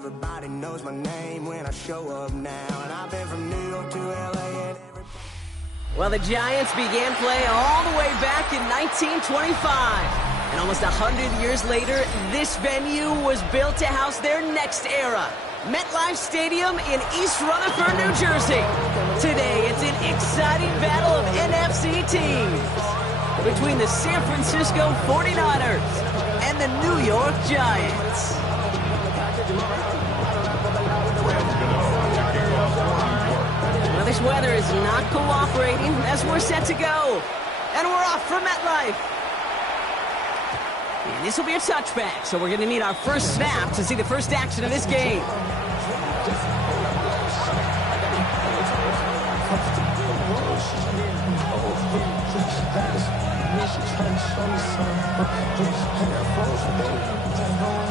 Everybody knows my name when I show up now. And I've been from New York to LA and Well, the Giants began play all the way back in 1925. And almost 100 years later, this venue was built to house their next era. MetLife Stadium in East Rutherford, New Jersey. Today, it's an exciting battle of NFC teams between the San Francisco 49ers and the New York Giants. Well, this weather is not cooperating as we're set to go. And we're off from MetLife. And this will be a touchback, so we're going to need our first snap to see the first action of this game.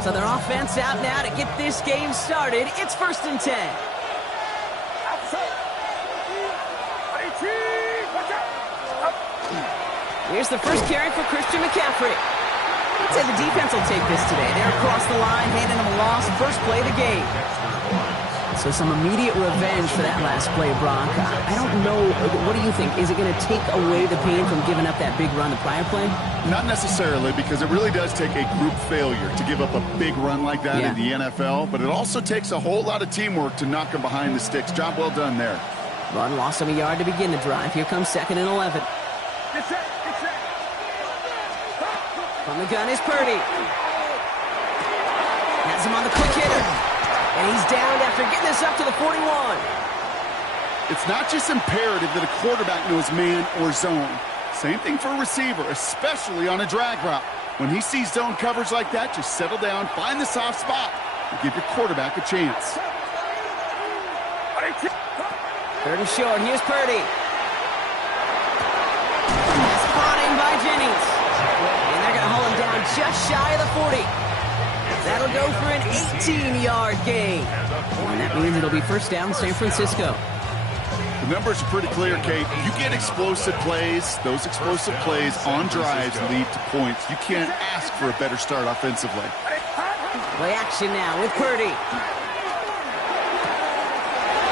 So their offense out now to get this game started. It's 1st and 10. Here's the first carry for Christian McCaffrey. I'd say the defense will take this today. They're across the line, handing them a loss. First play of the game. So some immediate revenge for that last play, Brock. I don't know. What do you think? Is it going to take away the pain from giving up that big run the prior play? Not necessarily, because it really does take a group failure to give up a big run like that in the NFL. But it also takes a whole lot of teamwork to knock them behind the sticks. Job well done there. Run lost him a yard to begin the drive. Here comes 2nd and 11. From the gun is Purdy. Has him on the quick hitter. And he's downed after getting this up to the 41. It's not just imperative that a quarterback knows man or zone. Same thing for a receiver, especially on a drag route. When he sees zone coverage like that, just settle down, find the soft spot, and give your quarterback a chance. 3rd and short. Here's Purdy. That's brought in by Jennings. And they're going to hold him down just shy of the 40. That'll go for an 18-yard gain. And that means it'll be first down San Francisco. The numbers are pretty clear, Kate. You get explosive plays. Those explosive plays on drives lead to points. You can't ask for a better start offensively. Play action now with Purdy.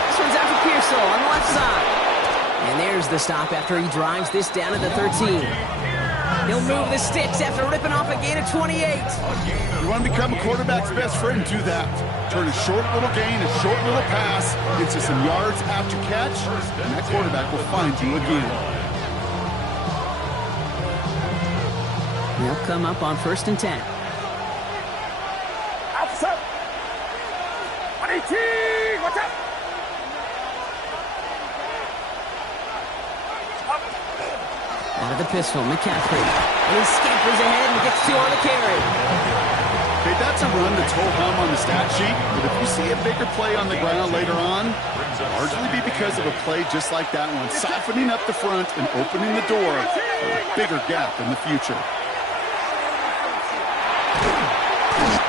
This one's out for Pearsall on the left side. And there's the stop after he drives this down to the 13. He'll move the sticks after ripping off a gain of 28. You want to become a quarterback's best friend, do that. Turn a short little gain, a short little pass, into some yards after catch, and that quarterback will find you again. They'll come up on 1st and 10. Outside. 118. Watch out. Out of the pistol, McCaffrey. And he scampers ahead and gets 2 on the carry. Okay, that's a run that's ho-hum on the stat sheet, but if you see a bigger play on the ground later on, it'll largely be because of a play just like that one, softening up the front and opening the door for a bigger gap in the future.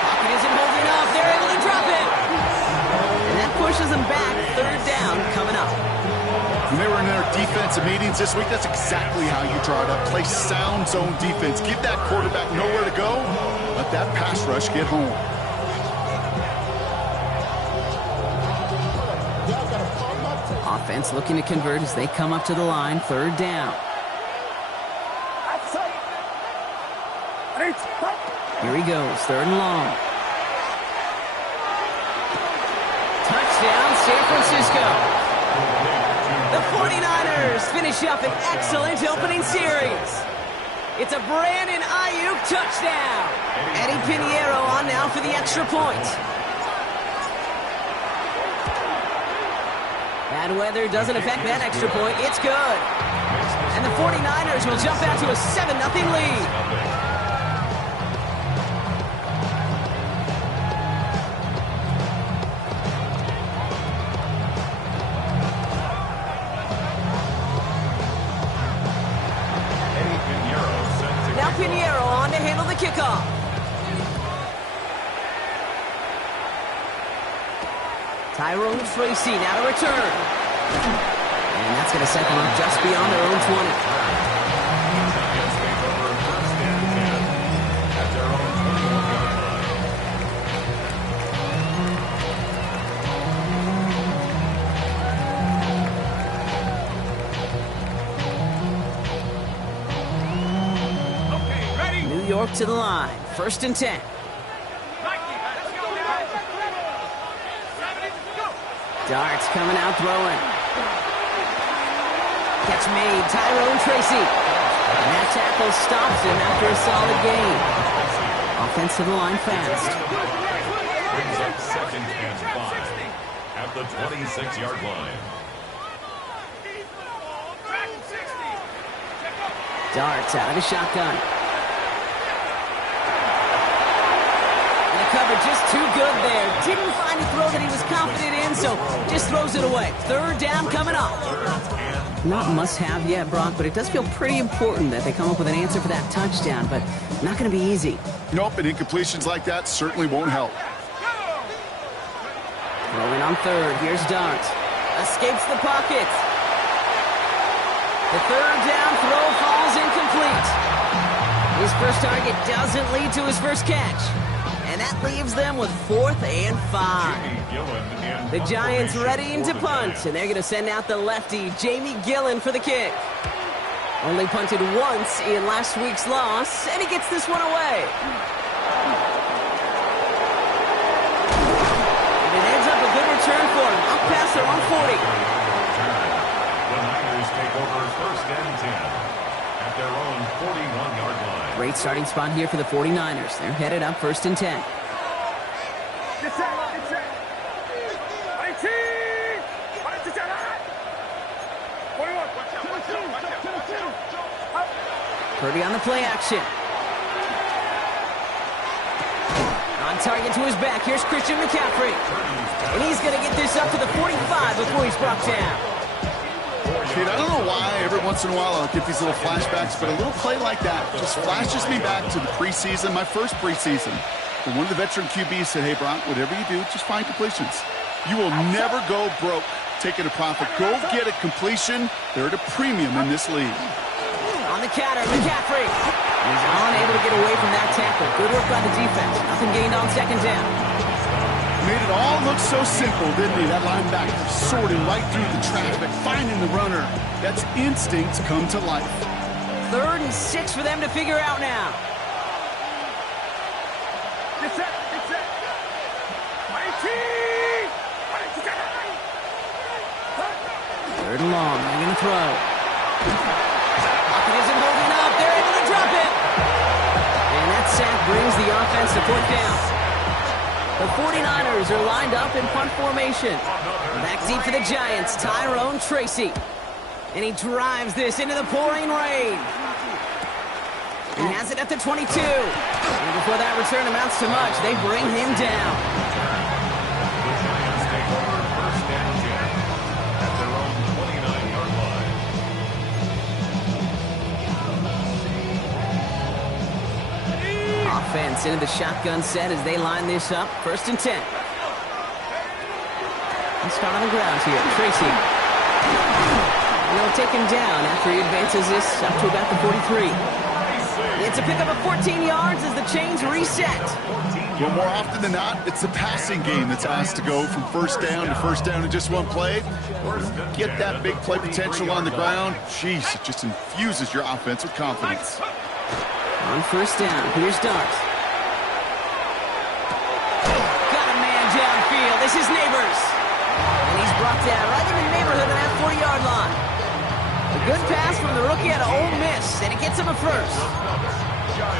Pocket isn't holding up. They're able to drop it. And that pushes them back. 3rd down coming up. When they were in their defensive meetings this week, that's exactly how you draw it up. Play sound zone defense. Give that quarterback nowhere to go. Let that pass rush get home. Offense looking to convert as they come up to the line. 3rd down. Here he goes. 3rd and long. Touchdown, San Francisco. The 49ers finish up an excellent opening series. It's a Brandon Ayuk touchdown. Eddie Pinheiro on now for the extra point. Bad weather doesn't affect that extra point. It's good. And the 49ers will jump out to a 7-0 lead. Pinheiro on to handle the kickoff. Tyrone Tracy now to return. And that's going to set them up just beyond their own 20. York to the line. 1st and 10. Darts coming out throwing. Catch made, Tyrone Tracy. And that tackle stops him after a solid gain. Offense to the line fast. Brings up 2nd and 5 at the 26-yard line. Darts out of the shotgun. And the cover just too good there. Didn't find a throw that he was confident in, so just throws it away. 3rd down coming up. Not must-have yet, Brock, but it does feel pretty important that they come up with an answer for that touchdown, but not going to be easy. Nope, and incompletions like that certainly won't help. Rolling on 3rd. Here's Darts. Escapes the pocket. The 3rd down throw falls incomplete. His first target doesn't lead to his first catch. And that leaves them with 4th and 5. The Giants readying to punt, and they're going to send out the lefty, Jamie Gillen, for the kick. Only punted once in last week's loss, and he gets this one away. And it ends up a good return for him. Up past their own 40. The Niners take over 1st and 10 at their own 41-yard line. Great starting spot here for the 49ers. They're headed up 1st and 10. Purdy on the play action. On target to his back. Here's Christian McCaffrey. And he's going to get this up to the 45 before he's brought down. Kid, I don't know why every once in a while I'll get these little flashbacks, but a little play like that just flashes me back to the preseason, my first preseason. When one of the veteran QBs said, hey, Brock, whatever you do, just find completions. You will never go broke taking a profit. Go get a completion. They're at a premium in this league. On the counter, McCaffrey. He's unable to get away from that tackle. Good work by the defense. Nothing gained on 2nd down. Made it all look so simple, didn't he? That linebacker sorting right through the traffic, finding the runner. That's instincts come to life. 3rd and 6 for them to figure out now. Third and long. They're going to throw. Pocket isn't holding up. They're able to drop it. And that sack brings the offense to 4th down. The 49ers are lined up in punt formation. Back deep for the Giants, Tyrone Tracy. And he drives this into the pouring rain. He has it at the 22. And before that return amounts to much, they bring him down. The Giants take over 1st and 10 at their own 29-yard line. Offense into the shotgun set as they line this up. 1st and 10. Let's start on the ground here. Tracy. They'll take him down after he advances this up to about the 43. It's a pickup of 14 yards as the chains reset. Well, more often than not, it's the passing game that's asked to go from 1st down to 1st down in just one play. Get that big play potential on the ground. Jeez, it just infuses your offense with confidence. On 1st down, here's Dart. Got a man downfield. This is Neighbors. And he's brought down right in the neighborhood of that 40-yard line. A good pass from the rookie out of Ole Miss, and it gets him a 1st.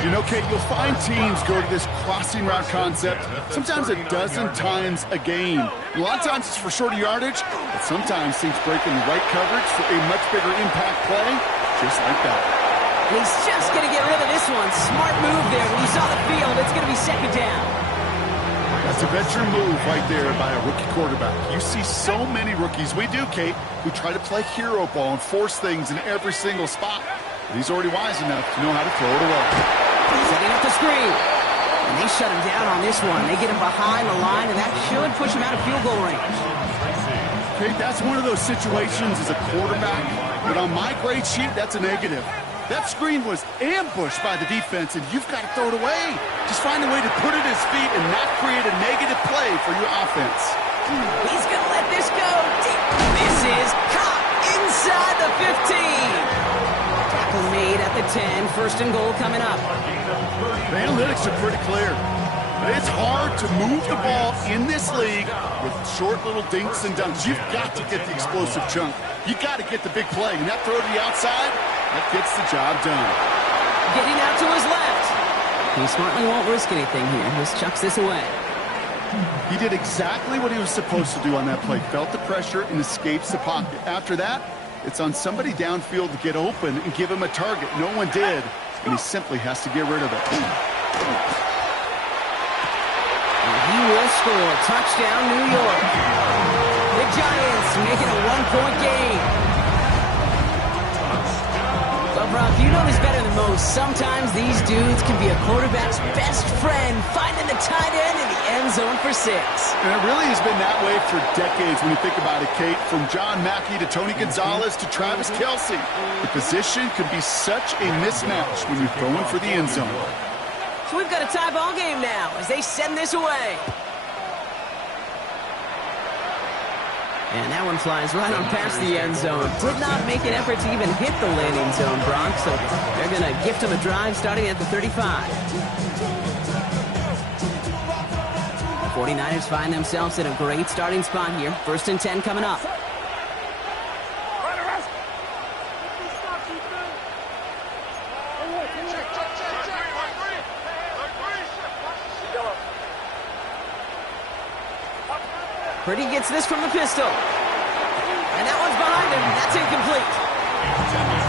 You know, Kate, you'll find teams go to this crossing route concept sometimes a dozen times a game. A lot of times it's for shorter yardage, but sometimes teams break in the right coverage for a much bigger impact play, just like that. And he's just going to get rid of this one. Smart move there. When he saw the field, it's going to be 2nd down. That's a veteran move right there by a rookie quarterback. You see so many rookies, we do, Kate, who try to play hero ball and force things in every single spot. But he's already wise enough to know how to throw it away. Setting up the screen. And they shut him down on this one. They get him behind the line, and that should push him out of field goal range. Kate, that's one of those situations as a quarterback, but on my grade sheet, that's a negative. That screen was ambushed by the defense, and you've got to throw it away. Just find a way to put it at his feet and not create a negative play for your offense. He's going to let this go deep. This is caught inside the 15. Tackle made at the 10. First and goal coming up. The analytics are pretty clear. But it's hard to move the ball in this league with short little dinks and dunks. You've got to get the explosive chunk. You got to get the big play. And that throw to the outside, that gets the job done. Getting out to his left. He smartly won't risk anything here. Just chucks this away. He did exactly what he was supposed to do on that play. Felt the pressure and escapes the pocket. After that, it's on somebody downfield to get open and give him a target. No one did, and he simply has to get rid of it. And he will score. Touchdown, New York. The Giants make it a one-point game. But, Brock, you know this better than most. Sometimes these dudes can be a quarterback's best friend, finding the tight end in the end zone for 6. And it really has been that way for decades when you think about it, Kate. From John Mackey to Tony Gonzalez to Travis Kelce. The position could be such a mismatch when you're going for the end zone. So we've got a tie ball game now as they send this away. And that one flies right on past the end zone. Did not make an effort to even hit the landing zone, Bronx. So they're going to gift him a drive starting at the 35. The 49ers find themselves in a great starting spot here. First and 10 coming up. Purdy gets this from the pistol. And that one's behind him. That's incomplete.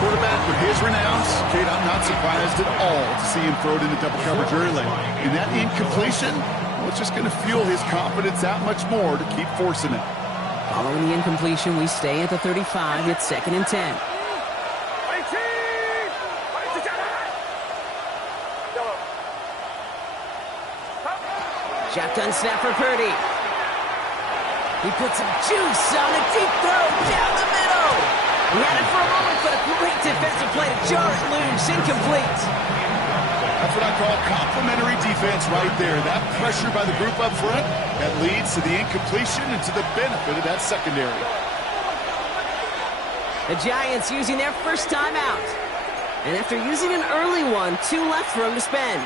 Quarterback with his renowns, Kate, I'm not surprised at all to see him throw it into double coverage early. And that incompletion, well, it's just going to fuel his confidence that much more to keep forcing it. Following the incompletion, we stay at the 35. It's 2nd and 10. Shotgun snap for Purdy. He puts some juice on a deep throw down the middle. He had it for a moment, but a great defensive play to jar it loose. Incomplete. That's what I call complimentary defense right there. That pressure by the group up front, that leads to the incompletion and to the benefit of that secondary. The Giants using their first timeout. And after using an early one, 2 left for him to spend.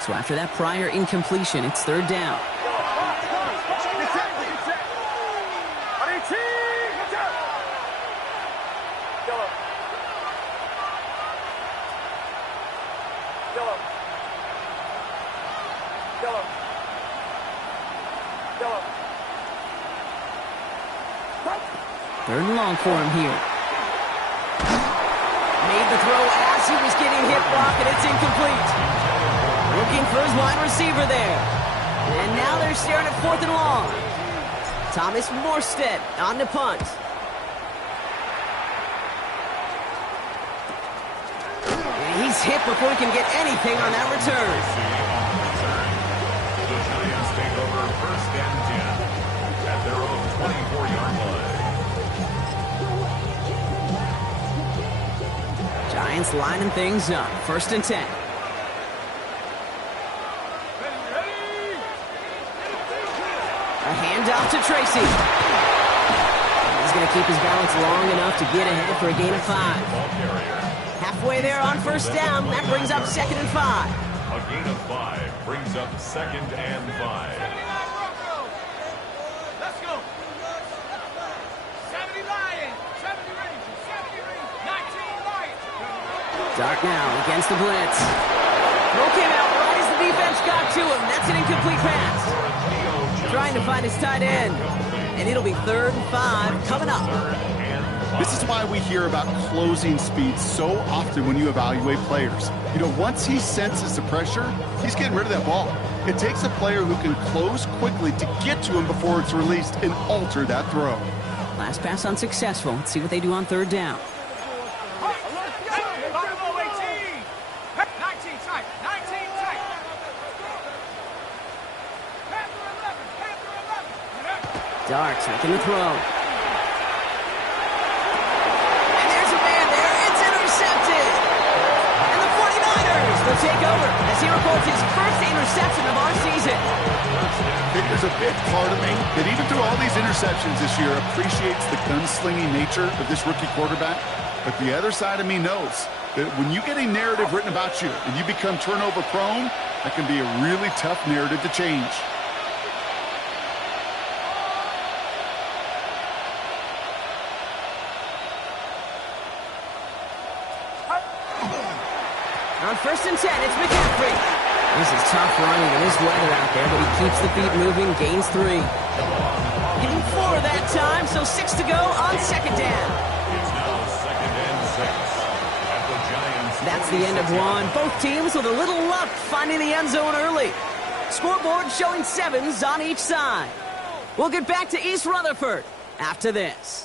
So after that prior incompletion, it's 3rd down. Third and long for him here. Made the throw as he was getting hit, Brock, and it's incomplete. Looking for his wide receiver there. And now they're staring at 4th and long. Thomas Morstead on the punt. And he's hit before he can get anything on that return. The Giants take over 1st and 10 at their own 24-yard line. Giants lining things up. 1st and 10. A handoff to Tracy. He's going to keep his balance long enough to get ahead for a gain of 5. Halfway there on 1st down. That brings up 2nd and 5. A gain of 5 brings up 2nd and 5. Let's go. 70 Lions. 70 Rangers. 70 Rangers. 19 Lions. Dark now against the blitz. Throw came out right as the defense got to him. That's an incomplete pass. Trying to find his tight end. And it'll be 3rd and 5 coming up. This is why we hear about closing speed so often when you evaluate players. You know, once he senses the pressure, he's getting rid of that ball. It takes a player who can close quickly to get to him before it's released and alter that throw. Last pass unsuccessful. Let's see what they do on 3rd down. Darks making the throw. And there's a man there. It's intercepted. And the 49ers, the will take over as he records his first interception of our season. There's a big part of me that even through all these interceptions this year appreciates the gunslinging nature of this rookie quarterback. But the other side of me knows that when you get a narrative written about you and you become turnover prone, that can be a really tough narrative to change. On 1st and 10, it's McCaffrey. This is tough running in this weather out there, but he keeps the feet moving, gains 3. Give him 4 that time, so 6 to go on 2nd down. It's now 2nd and 6 at the Giants. That's the end of 1. Both teams with a little luck finding the end zone early. Scoreboard showing 7s on each side. We'll get back to East Rutherford after this.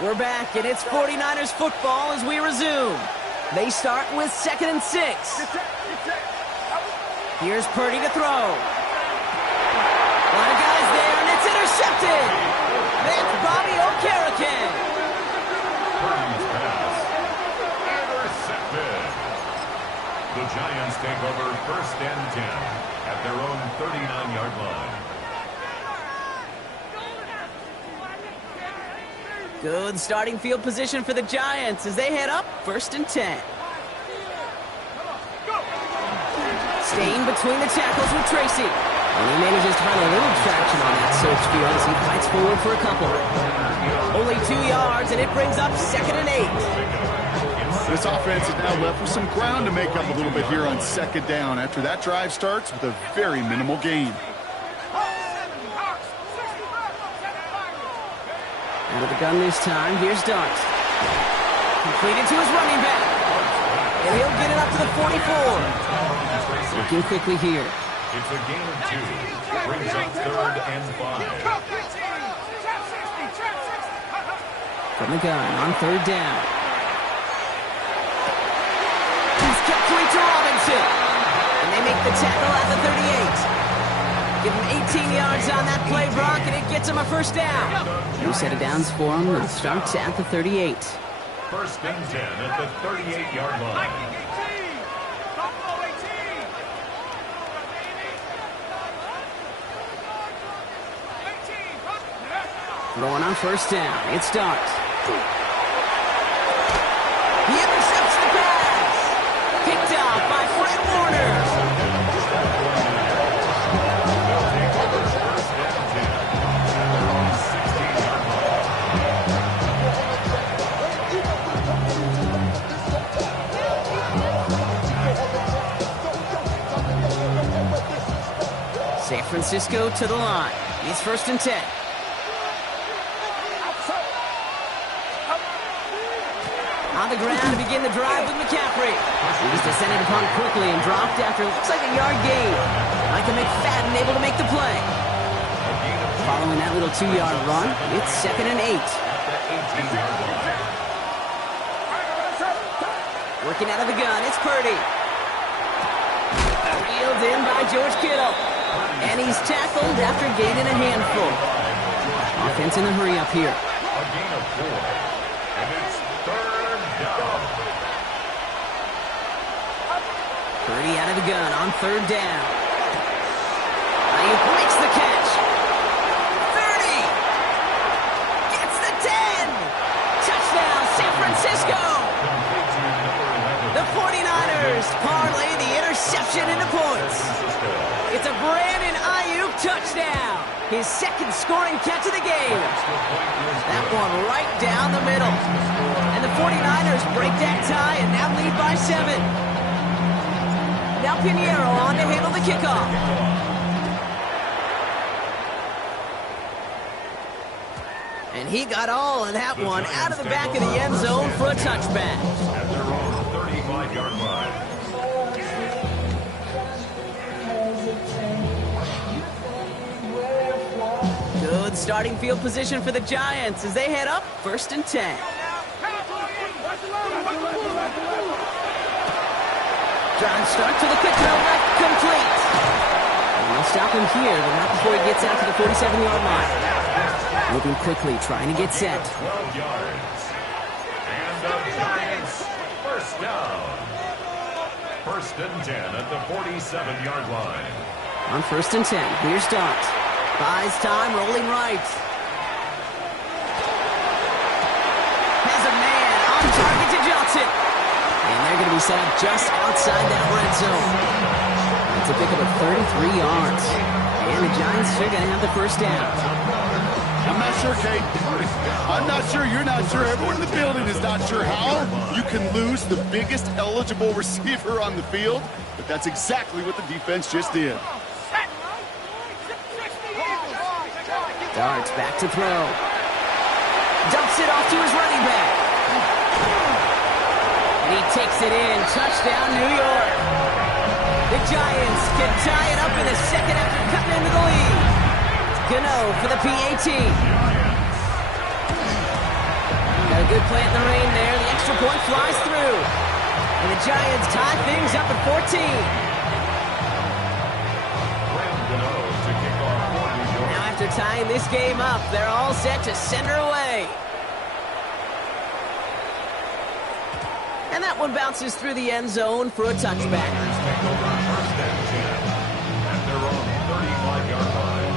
We're back, and it's 49ers football as we resume. They start with 2nd and 6. Here's Purdy to throw. A lot of guys there, and it's intercepted. That's Bobby Okereke. Purdy's pass intercepted. The Giants take over 1st and 10 at their own 39-yard line. Good starting field position for the Giants as they head up 1st and 10. Staying between the tackles with Tracy. And he manages to find a little traction on that search field as he fights forward for a couple. Only 2 yards, and it brings up 2nd and 8. This offense is now left with some ground to make up a little bit here on 2nd down after that drive starts with a very minimal gain. Out of the gun this time, here's Dart. Completed to his running back. And he'll get it up to the 44. Working quickly here. It's a gain of 2. Brings up 3rd and 5. From the gun on 3rd down. He's kept free to Robinson. And they make the tackle at the 38. Give him 18 yards on that play, Brock, and it gets him a 1st down. New set of downs for him. It starts at the 38. 1st and 10 at the 38-yard line. Throwing on 1st down. It starts. He intercepts the pass. Picked off by Fred Warner. San Francisco to the line. It's 1st and 10. On the ground to begin the drive with McCaffrey. He's descended upon quickly and dropped after looks like a yard gain. Micah McFadden able to make the play. Following that little 2-yard run, it's 2nd and 8. Working out of the gun, it's Purdy. Reeled in by George Kittle. And he's tackled after gaining a handful. Offense in a hurry up here. A gain of 4. And it's 3rd down. Purdy out of the gun on 3rd down. Ayuk makes the catch. 30. Gets the 10. Touchdown, San Francisco. The 49ers parlay the interception into points. It's a Brandon Ayuk touchdown. His 2nd scoring catch of the game. That one right down the middle. And the 49ers break that tie and now lead by 7. Now Pinheiro on to handle the kickoff. And he got all of that one out of the back of the end zone for a touchback. At their own 35-yard line. Good starting field position for the Giants as they head up 1st and 10. John start to the quick throw left, complete. And they'll stop him here, but not before he gets out to the 47-yard line. Moving quickly, trying to get set. 12 yards. And the Giants first down. First and 10 at the 47-yard line. On first and 10, here's Dart. Buys time, rolling right. Has a man on target to Johnson. And they're going to be set up just outside that red zone. It's a pickup of 33 yards. And the Giants are going to have the first down. I'm not sure, Kate. I'm not sure. You're not sure. Everyone in the building is not sure how you can lose the biggest eligible receiver on the field. But that's exactly what the defense just did. Darts back to throw. Dumps it off to his running back. And he takes it in. Touchdown, New York. The Giants can tie it up in a second after cutting into the lead. Gano for the PAT. Got a good play in the rain there. The extra point flies through. And the Giants tie things up at 14. Now after tying this game up, they're all set to send her away. And that one bounces through the end zone for a touchback. Take over first and 10 at their own 35-yard line.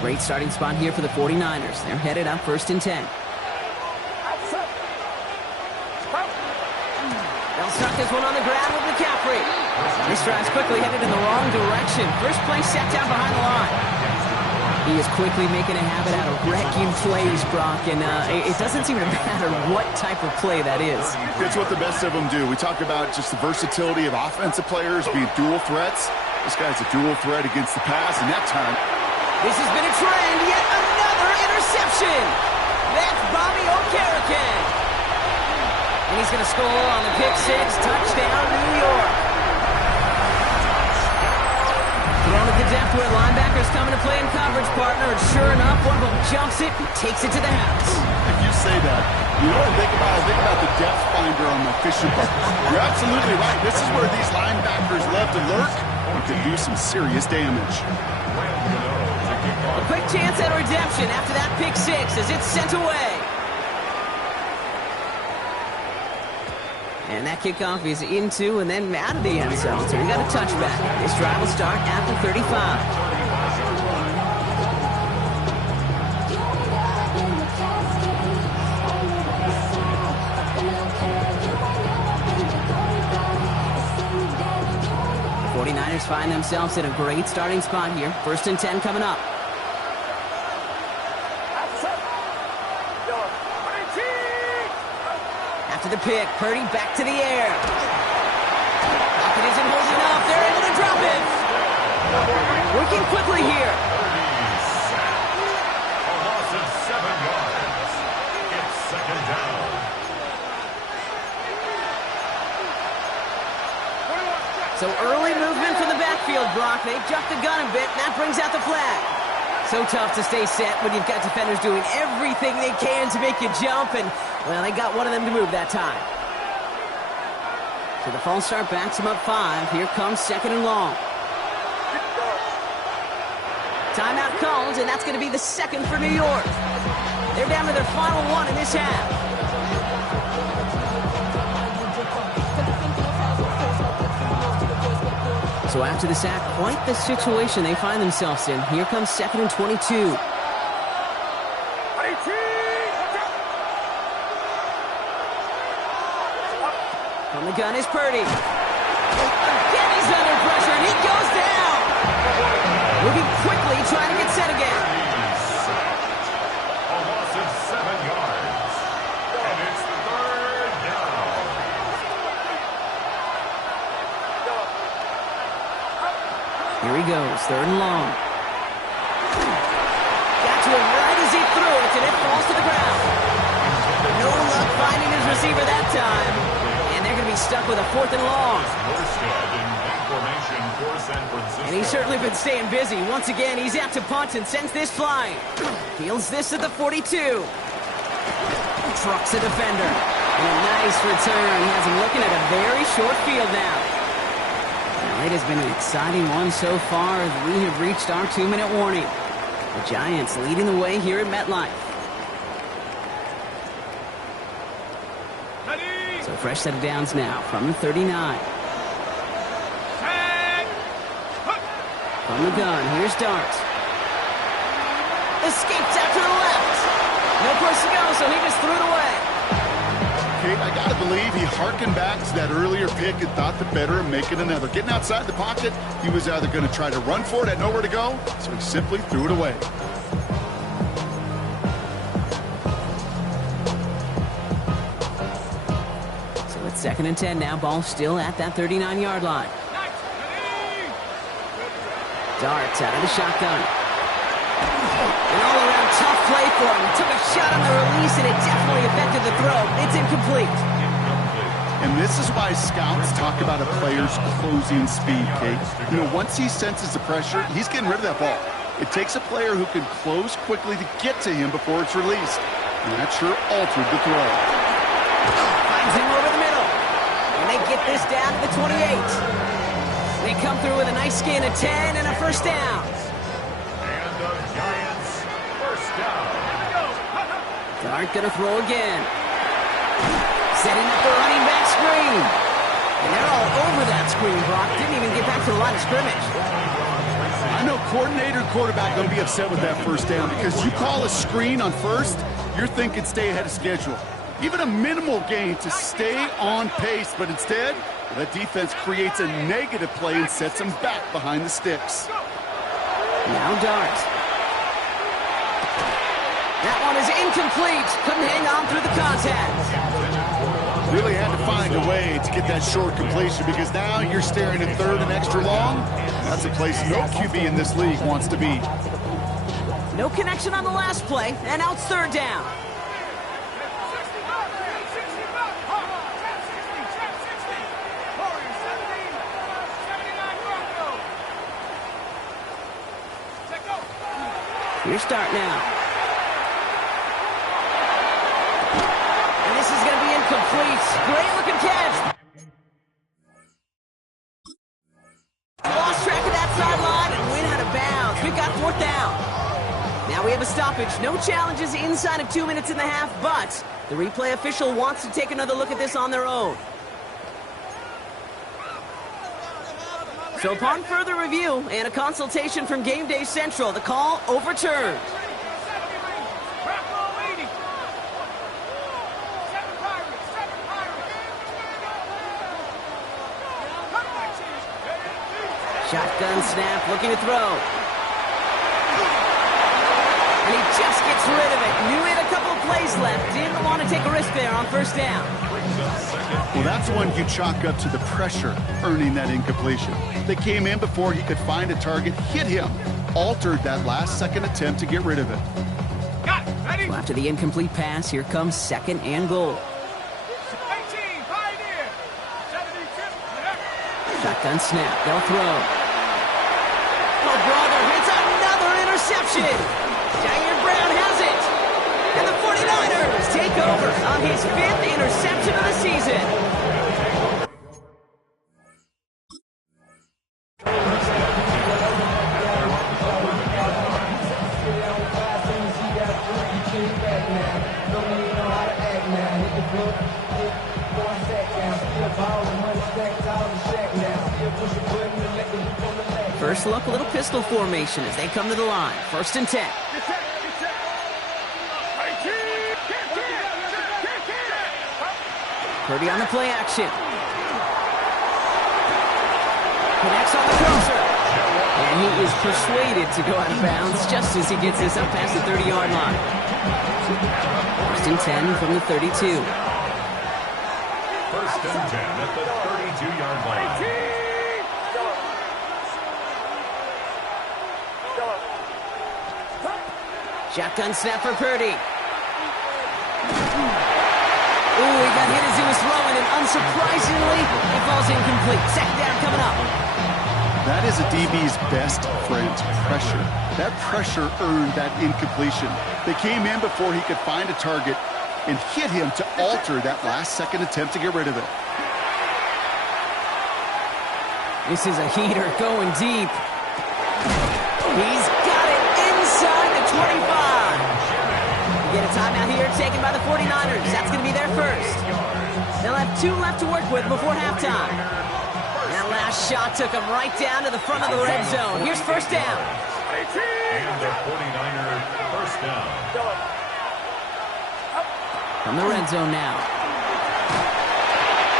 Great starting spot here for the 49ers. They're headed up first and 10. They'll start this one on the ground with McCaffrey. This drive's quickly headed in the wrong direction. First play set down behind the line. He is quickly making a habit out of wrecking plays, Brock, and it doesn't seem to matter what type of play that is. It's what the best of them do. We talk about just the versatility of offensive players being dual threats. This guy's a dual threat against the pass, and that time... This has been a trend. Yet another interception. That's Bobby Okereke. And he's going to score on the pick six. Touchdown, New York. Thrown at the depth where linebackers coming to play in coverage, partner. And sure enough, one of them jumps it and takes it to the house. If you say that, you know what I think about? I think about the depth finder on the fishing boat. You're absolutely right. This is where these linebackers love to lurk and can do some serious damage. A quick chance at redemption after that pick six as it's sent away. And that kickoff is into and then out of the end zone. So we got a touchback. This drive will start at the 35. The 49ers find themselves in a great starting spot here. First and 10 coming up. After the pick, Purdy back to the air. Pocket isn't holding enough. They're able to drop it. Working quickly here. A loss of 7 yards. It's second down. So early movement from the backfield, Brock. They've jumped the gun a bit, and that brings out the flag. So tough to stay set when you've got defenders doing everything they can to make you jump, and, well, they got one of them to move that time. So the false start backs him up 5. Here comes second and long. Timeout called, and that's going to be the second for New York. They're down to their final one in this half. So after the sack, quite the situation they find themselves in. Here comes second and 22. From the gun is Purdy. Again, he's under pressure, and he goes down. Moving quickly, trying to get set again. A loss of 7 yards. And it's third down. Here he goes, third and long. Got to him right as he threw it, and it falls to the ground. No luck finding his receiver that time. And they're going to be stuck with a fourth and long. And he's certainly been staying busy. Once again, he's out to punt and sends this flying. Fields this at the 42. Trucks a defender. And a nice return. He has him looking at a very short field now. Well, it has been an exciting one so far as we have reached our 2-minute warning. The Giants leading the way here at MetLife. Ready. So fresh set of downs now from the 39. Set. Hook. From the gun, here's Dart. Escapes out to the left. No place to go, so he just threw it away. Kate, I got to believe he harkened back to that earlier pick and thought the better of making another. Getting outside the pocket, he was either going to try to run for it, had nowhere to go, so he simply threw it away. So it's 2nd and 10 now. Ball still at that 39-yard line. Nice. Ready. Dart out of the shotgun. An all-around tough play for him. He took a shot on the release, and it definitely affected the throw. It's incomplete. And this is why scouts talk about a player's closing speed, Kate. You know, once he senses the pressure, he's getting rid of that ball. It takes a player who can close quickly to get to him before it's released. And that sure altered the throw. Finds him over the middle. And they get this down to the 28. They come through with a nice gain of 10 and a first down. And the Giants first down. Dart gonna throw again. Setting up the running back screen. And they're all over that screen, Brock. Didn't even get back to the line of scrimmage. I know coordinator and quarterback going to be upset with that first down because you call a screen on first, you're thinking stay ahead of schedule. Even a minimal gain to stay on pace, but instead, that defense creates a negative play and sets them back behind the sticks. Now Dart. That one is incomplete. Couldn't hang on through the contact. Really had to find a way to get that short completion because now you're staring at 3rd and extra long. That's a place no QB in this league wants to be. No connection on the last play, and now it's 3rd down. Here's Dart now. And this is going to be incomplete. Great looking catch. Lost track of that sideline and went out of bounds. We've got 4th down. Now we have a stoppage. No challenges inside of 2 minutes and a half, but the replay official wants to take another look at this on their own. So upon further review and a consultation from Game Day Central, the call overturned. Shotgun snap, looking to throw. And he just gets rid of it. Knew he had a couple of plays left. Didn't want to take a risk there on first down. Well, that's one you chalk up to the pressure earning that incompletion. They came in before he could find a target, hit him, altered that last-second attempt to get rid of it. Got it. Ready? Well, after the incomplete pass, here comes 2nd and goal. 18, Pioneer. 72. Shotgun snap, they'll throw. Oh, brother, it's another interception. Jair Brown has it. And the 49ers take over on his 5th interception of the season. First look, a little pistol formation as they come to the line. 1st and 10. Purdy on the play action. Connects on the crosser. And he is persuaded to go out of bounds just as he gets this up past the 30-yard line. 1st and 10 from the 32. 1st and 10 at the 32-yard line. Shotgun snap for Purdy. Ooh, he got hit as he was throwing, and unsurprisingly, it falls incomplete. 2nd down coming up. That is a DB's best friend, pressure. That pressure earned that incompletion. They came in before he could find a target and hit him to alter that last-second attempt to get rid of it. This is a heater going deep. He's got it inside the 25. We get a timeout here taken by the 49ers. That's going to be their first. They'll have 2 left to work with before halftime. That last shot took them right down to the front of the red zone. Here's first down. And the 49er first down. From the red zone now.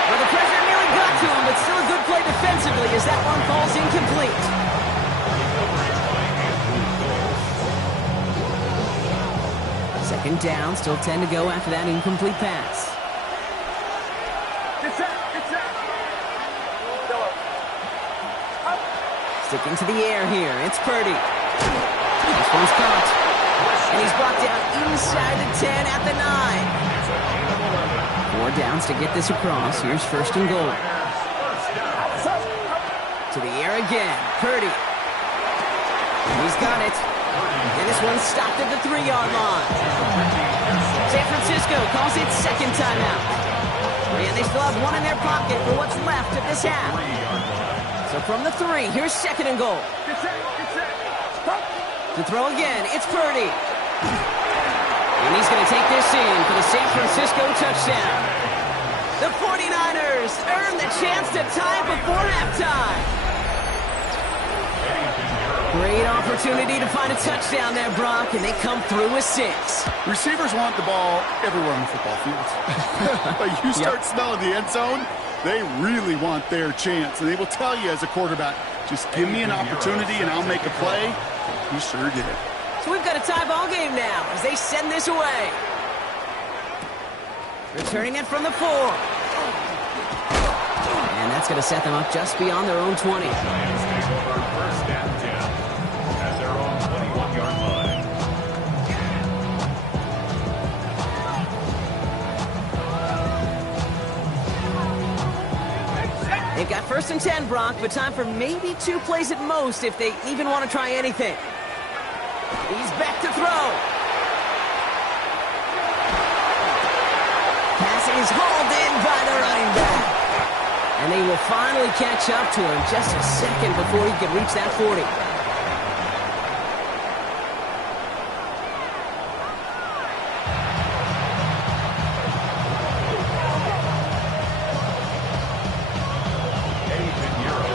Well, the pressure nearly got to him, but still a good play defensively as that one falls incomplete. Second down, still 10 to go after that incomplete pass. Sticking to the air here, it's Purdy. This one's caught. And he's brought down inside the 10 at the 9. 4 downs to get this across. Here's first and goal. To the air again, Purdy. He's got it. And this one's stopped at the 3-yard line. San Francisco calls it second timeout. And they still have one in their pocket for what's left of this half. So from the 3, here's second and goal. To throw again, it's Purdy. And he's going to take this in for the San Francisco touchdown. The 49ers earn the chance to tie before halftime. Great opportunity to find a touchdown there, Brock, and they come through with 6. Receivers want the ball everywhere on the football field. But you start smelling the end zone, they really want their chance. And they will tell you as a quarterback, just give me an opportunity and I'll make a play. He sure did. So we've got a tie ball game now as they send this away. Returning it from the 4. And that's going to set them up just beyond their own 20. Giants take over first and 10 at their own 21-yard line. They've got first and 10, Brock, but time for maybe 2 plays at most if they even want to try anything. He's back to throw. Pass is hauled in by the running back. And they will finally catch up to him just a second before he can reach that 40.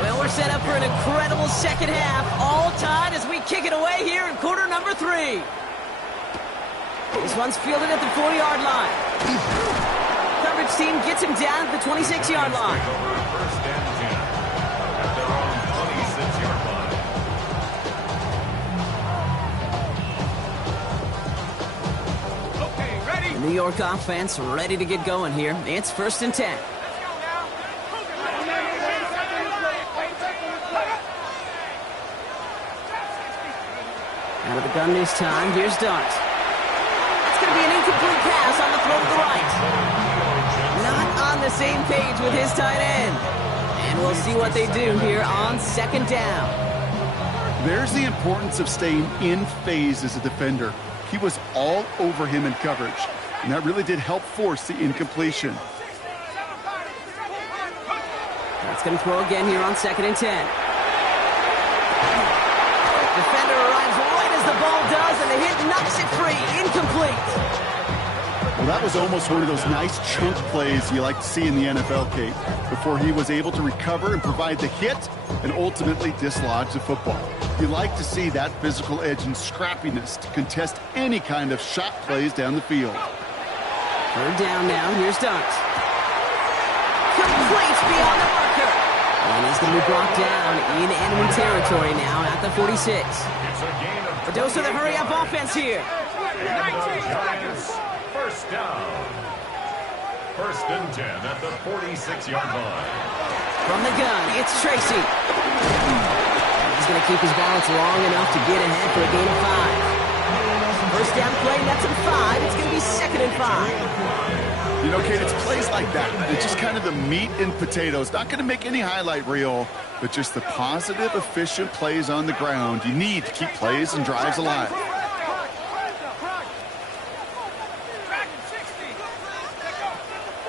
Well, we're set up for an incredible second half. All tied as we kick it away here in quarter number 3. This one's fielded at the 40-yard line. Coverage team gets him down at the 26-yard line. First and 10 at their own 26-yard line. Okay, ready? The New York offense ready to get going here. It's first and 10. Let's go now. Out of the gun this time, here's Dart. It's going to be an incomplete pass on the throw to the right. Not on the same page with his tight end. And we'll see what they do here on second down. There's the importance of staying in phase as a defender. He was all over him in coverage, and that really did help force the incompletion. That's going to throw again here on second and 10. Defender arrives right as the ball does, and the hit knocks it free. Incomplete. Well, that was almost one of those nice chunk plays you like to see in the NFL, Kate, before he was able to recover and provide the hit and ultimately dislodge the football. You like to see that physical edge and scrappiness to contest any kind of shot plays down the field. Third down now. Here's Dart. Complete beyond the marker. And he's going to be brought down in enemy territory now at the 46. It's a gain of The dose of the hurry-up offense here. and the Giants first down. First and 10 at the 46-yard line. From the gun, it's Tracy. He's going to keep his balance long enough to get ahead for a gain of 5. First down play, that's a 5. It's going to be second and 5. You know, Kate, it's plays like that. It's just kind of the meat and potatoes. Not going to make any highlight reel, but just the positive, efficient plays on the ground. You need to keep plays and drives alive.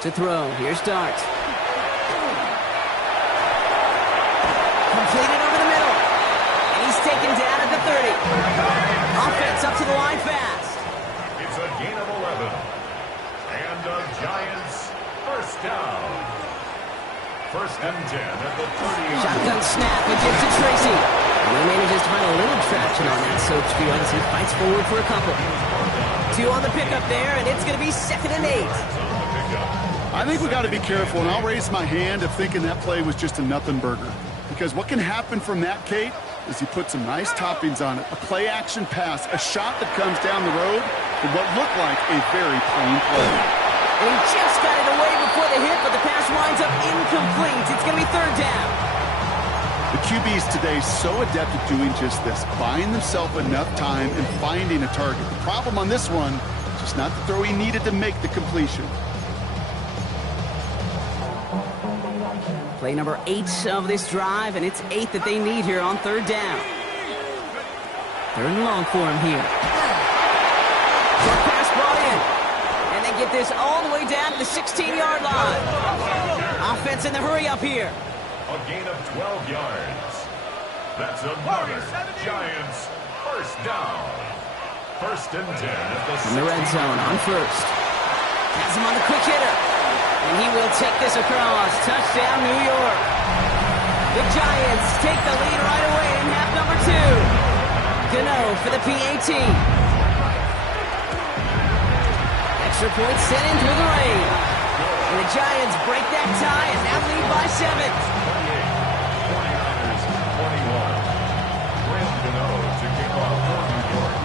To throw, here's Dart. up to the line fast. It's a gain of 11. And the Giants first down. First and 10 at the 30. Shotgun snap, it gives to Tracy. And he manages to find a little traction on that search field as he fights forward for a couple. 2 on the pickup there, and it's going to be 2nd and 8. I think we got to be careful, and I'll raise my hand of thinking that play was just a nothing burger. Because what can happen from that, Kate, is you put some nice toppings on it. A play-action pass, a shot that comes down the road for what looked like a very plain play. And he just got it away before the hit, but the pass winds up incomplete. It's going to be 3rd down. The QBs today so adept at doing just this, buying themselves enough time and finding a target. The problem on this one, just not the throw he needed to make the completion. Play number 8 of this drive, and it's 8 that they need here on 3rd down. 3rd and long for him here. Short pass brought in. And they get this all the way down to the 16-yard line. Offense in the hurry up here. A gain of 12 yards. That's another Giants first down. First and 10 at the in the red zone on first. Has him on the quick hitter. And he will take this across. Touchdown, New York. The Giants take the lead right away in half number 2. Gano for the PAT. Extra point sent in through the rain. And the Giants break that tie and now lead by 7. 49ers 21. Graham Gano to kick off for New York.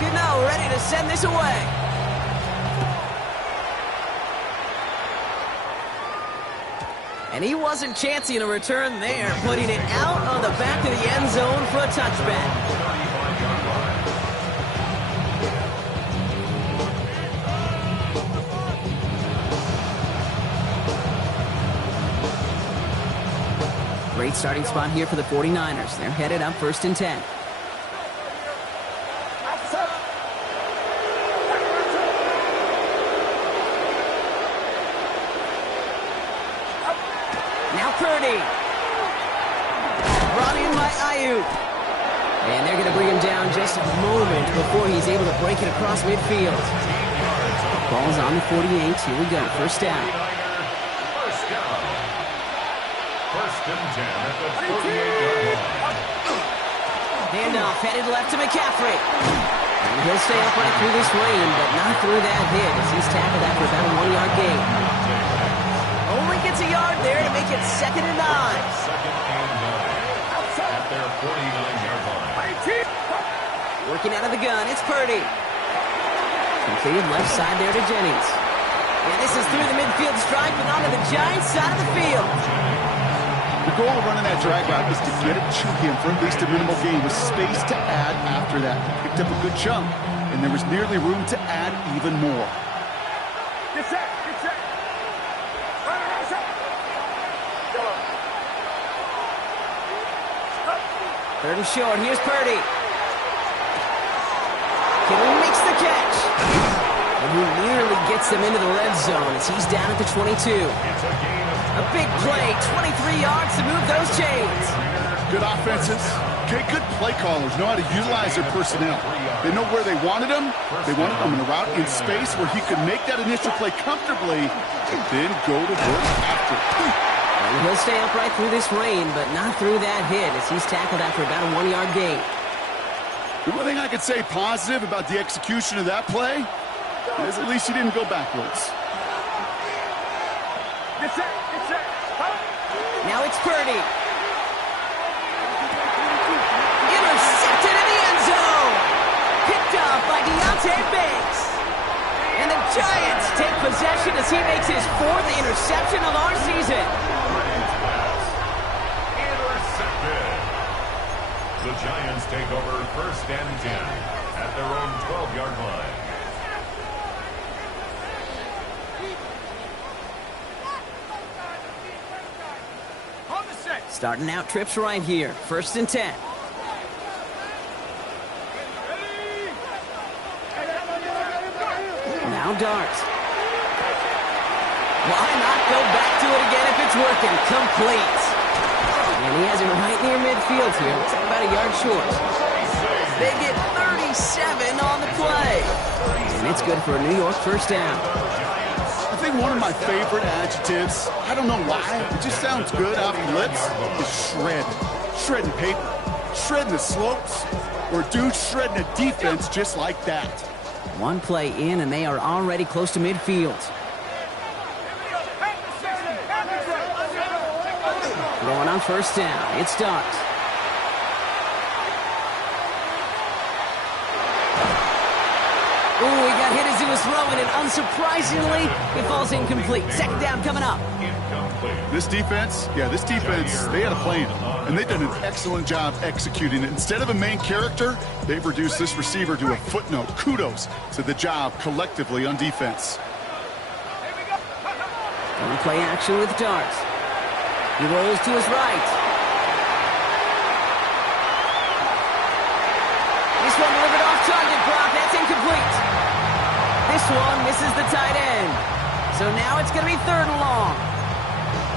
Gano ready to send this away. And he wasn't chancing a return there, putting it out on the back of the end zone for a touchback. 35-yard line. Great starting spot here for the 49ers. They're headed up 1st and 10. Now Purdy. Brought in by Ayuk. And they're going to bring him down just a moment before he's able to break it across midfield. Ball's on the 48. Here we go. First down. First down. First and 10 at the 48-yard line. Handoff headed left to McCaffrey. And he'll stay upright through this rain, but not through that hit as he's tackled after about a 1-yard gain. Only gets a yard there to make it 2nd and 9. 2nd and 9 at their 49-yard line. Working out of the gun, it's Purdy. Completed left side there to Jennings. And this is through the midfield stripe and onto the Giants side of the field. The goal of running that drag route is to get it to him for at least a minimal gain with space to add after that. He picked up a good chunk, and there was nearly room to add even more. Get set. Get set. Run around, set. Go. 3rd and short. Here's Purdy. Kittle makes the catch. And he nearly gets them into the red zone as he's down at the 22. It's a gain of A big play, 23 yards to move those chains. Good offenses. Okay, good play callers know how to utilize their personnel. They know where they wanted them. They wanted them in a route in space where he could make that initial play comfortably and then go to work after. And he'll stay upright through this rain, but not through that hit as he's tackled after about a 1-yard gain. The one thing I could say positive about the execution of that play is at least he didn't go backwards. Get set. Get set. Now it's Purdy. Intercepted in the end zone. Picked up by Deontay Banks. And the Giants take possession as he makes his 4th interception of our season. intercepted. The Giants take over 1st and 10 at their own 12-yard line. On the set. Starting out trips right here. 1st and 10. Now Dart. Why not go back to it again if it's working? Complete. And he has it right near midfield here. Looks like about a yard short. They get 37 on the play. And it's good for a New York first down. I think one of my favorite adjectives, I don't know why, it just sounds good off the lips, is shred. Shredding paper, shredding the slopes, or dude shredding a defense just like that. One play in, and they are already close to midfield. Going on first down, it's Starks. Ooh, he got hit as he was throwing, and unsurprisingly, it falls incomplete. Second down coming up. This defense, they had a plan, and they've done an excellent job executing it. Instead of a main character, they've reduced this receiver to a footnote. Kudos to the job collectively on defense. One play action with Darts. He rolls to his right. This one delivered off target, Brock. That's incomplete. This one misses the tight end. So now it's going to be 3rd and long.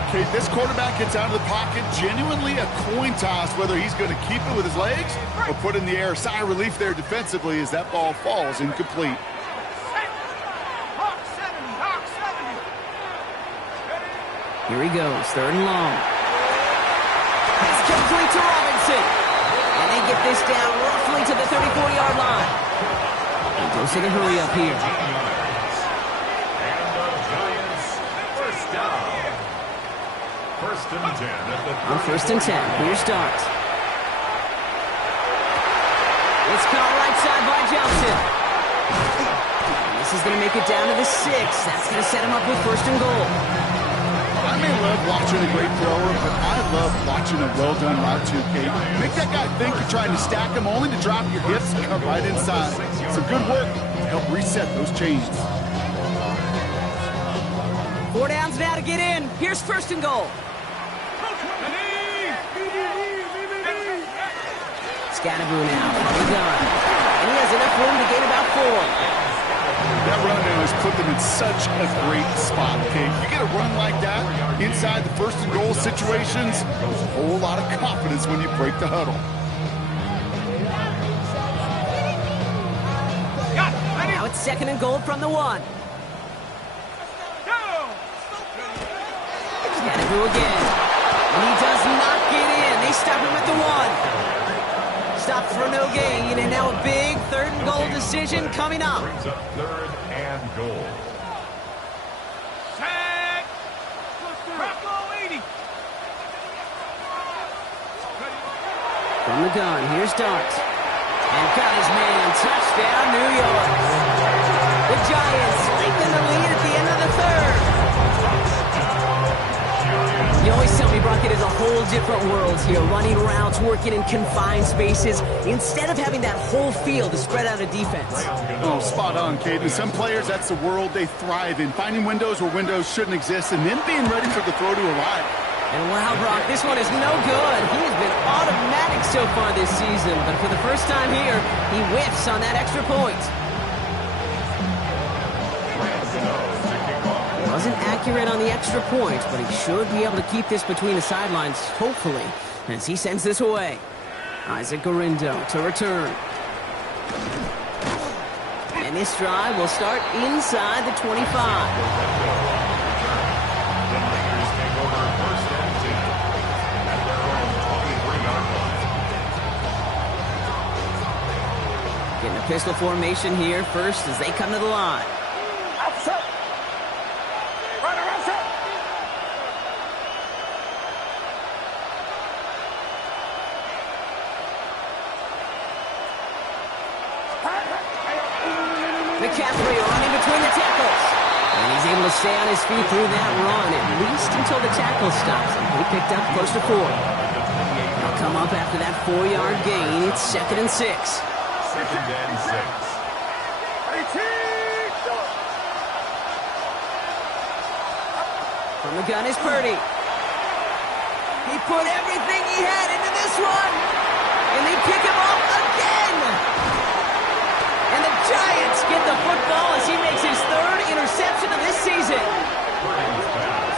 Okay, this quarterback gets out of the pocket, genuinely a coin toss whether he's going to keep it with his legs or put it in the air. Sigh of relief there defensively as that ball falls incomplete. Here he goes, 3rd and long. It's complete to Robinson. And they get this down roughly to the 34-yard line. And goes to the hurry up here. And the Giants, first down. 1st and 10 at the on 1st and 10, here's Starks. It's caught right side by Johnson. And this is going to make it down to the 6. That's going to set him up with 1st and goal. I may love watching a great thrower, but I love watching a well-done route too, Kate. Make that guy think you're trying to stack him only to drop your hips and come right inside. Some good work to help reset those chains. 4 downs now to get in. Here's 1st and goal. Scatterboo now from the gun. And he has enough room to gain about 4. That run now has put them in such a great spot, okay? You get a run like that inside the 1st and goal situations, there's a whole lot of confidence when you break the huddle. Now it's 2nd and goal from the 1. Scatterboo again. And he does not get in. They stop him at the 1. Stopped for no gain, and now a big 3rd and goal decision coming up. Brings up 3rd and goal. Set. Bravo 80. From the gun, here's Darts. And got his man. Touchdown, New York. The Giants lengthen the lead at the end of the 3rd. You always tell me, Brock, it is a whole different world here. Running routes, working in confined spaces, instead of having that whole field to spread out a defense. Oh, spot on, Kate. And some players, that's the world they thrive in. Finding windows where windows shouldn't exist and then being ready for the throw to arrive. And wow, Brock, this one is no good. He has been automatic so far this season, but for the first time here, he whiffs on that extra point. Wasn't accurate on the extra point, but he should be able to keep this between the sidelines, hopefully, as he sends this away. Isaac Garindo to return. And this drive will start inside the 25. The Lakers take over 1st and 10 at their own 23-yard line. Getting a pistol formation here first as they come to the line. McCaffrey running between the tackles. And he's able to stay on his feet through that run, at least until the tackle stops him. He picked up close to 4. They'll come up after that 4-yard gain. It's 2nd and 6. 2nd and 6. From the gun is Purdy. He put everything he had into this one. And they pick him off again. And the Giants get the football as he makes his 3rd interception of this season. Purdy's pass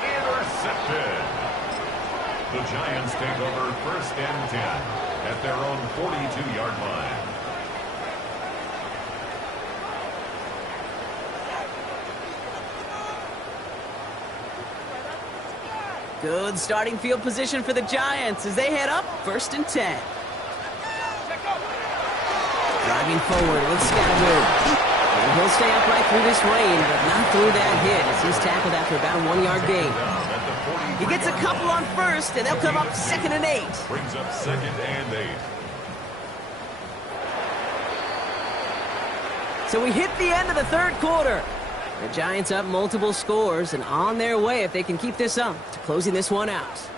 intercepted. The Giants take over 1st and 10 at their own 42-yard line. Good starting field position for the Giants as they head up 1st and 10. Driving forward with Scattergood. And he'll stay upright through this rain, but not through that hit as he's tackled after about a 1-yard gain. He gets a couple on 1st, and they'll come up 2nd and 8. Brings up 2nd and 8. So we hit the end of the 3rd quarter. The Giants up multiple scores and on their way if they can keep this up to closing this one out.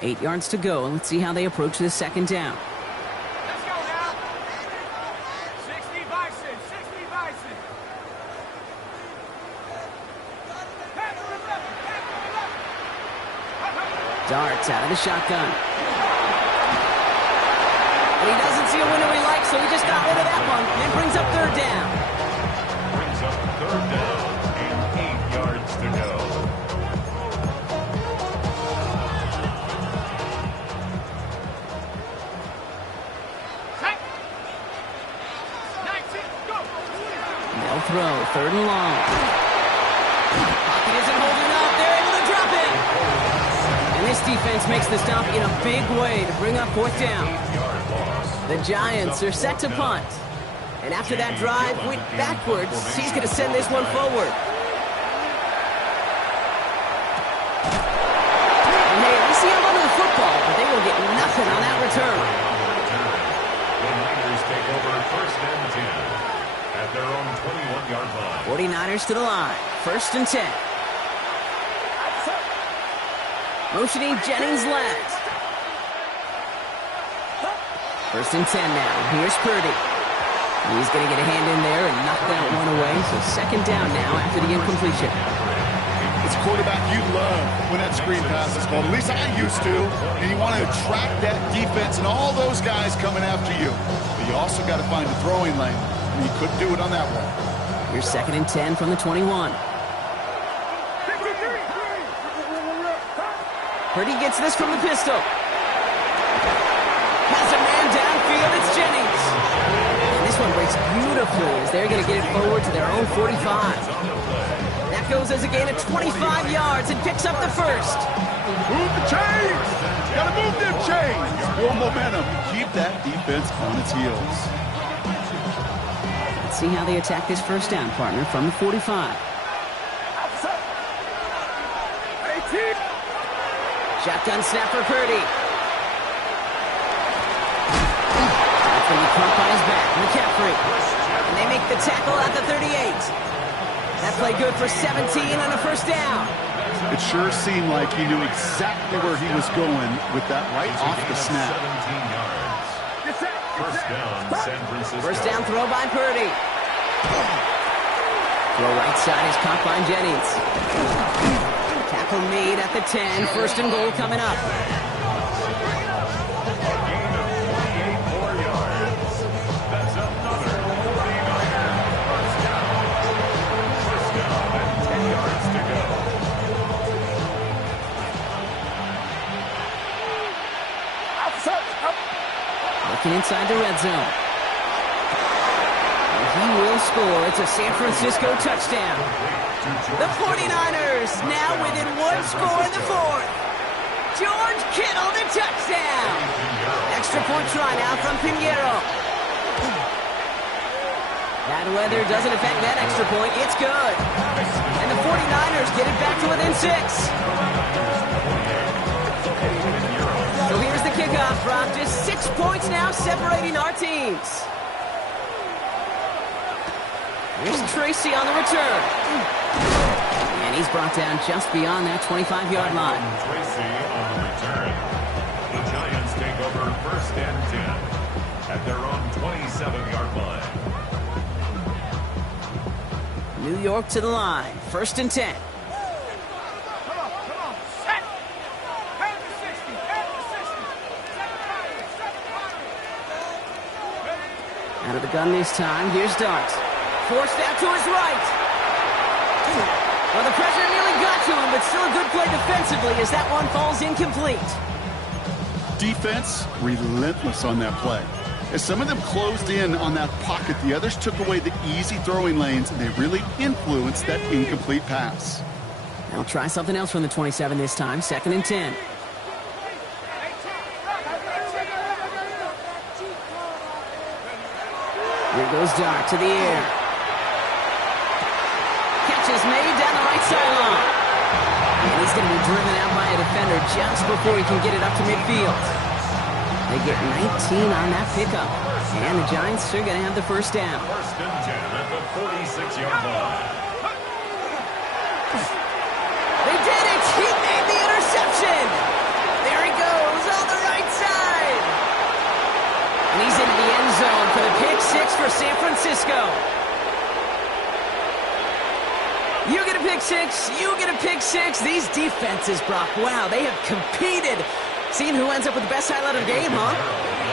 Eight yards to go, and let's see how they approach this 2nd down. Let's go now. 60 Bison, 60 Bison. Darts out of the shotgun. And he doesn't see a window he likes, so he just got rid of that one. And brings up 3rd down. Brings up 3rd down and 8 yards to go. Throw, 3rd and long. Pocket isn't holding up. They're able to drop it. And this defense makes the stop in a big way to bring up 4th down. The Giants are set to punt. And after that drive went backwards, he's going to send this one forward. And hey, we see a lot of the football, but they will get nothing on that return. The Niners take over 1st and 10. At their own 21-yard line. 49ers to the line. 1st and 10. Motioning Jennings left. 1st and 10 now. Here's Purdy. He's going to get a hand in there and knock that one away. So 2nd down now after the incompletion. It's a quarterback you love when that screen pass is called. At least I used to. And you want to attract that defense and all those guys coming after you. But you also got to find the throwing lane. He couldn't do it on that one. Here's 2nd and 10 from the 21. Purdy gets this from the pistol. Has a man downfield. It's Jennings. And this one breaks beautifully as they're going to get it forward to their own 45. That goes as a gain of 25 yards and picks up the 1st. Move the chains. Got to move them chains. More momentum. Keep that defense on its heels. See how they attack this 1st down, partner, from the 45. Shotgun snap for Purdy. That's going to be caught by his back. McCaffrey. And they make the tackle at the 38. That play good for 17 on a 1st down. It sure seemed like he knew exactly where he was going with that right off the snap. 17 yards. 1st down, San Francisco. 1st down throw by Purdy. Throw right side is caught by Jennings. Tackle made at the 10. 1st and goal coming up. Gain of 28 more yards. That's another 49er 1st down. 1st down and 10 yards to go. Looking inside the red zone. And he will score. It's a San Francisco touchdown. The 49ers now within 1 score in the 4th. George Kittle, the touchdown. Extra point try now from Pinheiro. Bad weather doesn't affect that extra point. It's good. And the 49ers get it back to within 6. So here's the kickoff, Brock. Just 6 points now separating our teams. Here's Tracy on the return. And he's brought down just beyond that 25-yard line. Tracy on the return. The Giants take over 1st and 10 at their own 27-yard line. New York to the line. 1st and 10. Out of the gun this time. Here's Dart. Forced out to his right. Well, the pressure nearly got to him, but still a good play defensively as that one falls incomplete. Defense, relentless on that play. As some of them closed in on that pocket, the others took away the easy throwing lanes, and they really influenced that incomplete pass. Now try something else from the 27 this time. 2nd and 10. Here goes Dart to the air. Catch is made down the right sideline. And he's going to be driven out by a defender just before he can get it up to midfield. They get 19 on that pickup. And the Giants are going to have the first down. 1st and 10 at the 46-yard line. They did it! He made the interception! There he goes on the right side! And he's into the end zone for the pick six for San Francisco. You get a pick six, you get a pick six. These defenses, Brock, wow, they have competed. Seeing who ends up with the best highlight of the game, huh?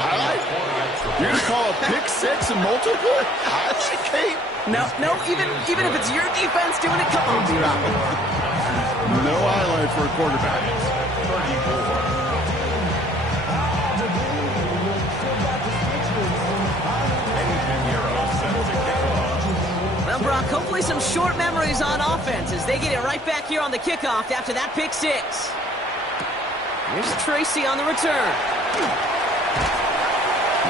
Highlight? You're going to call a pick six and multiple? Highlight, Kate? No, even if it's your defense doing it, come on, B-Rock. No highlight for a quarterback. 34. Well, Brock, hopefully some short memories on offense as they get it right back here on the kickoff after that pick six. Here's Tracy on the return.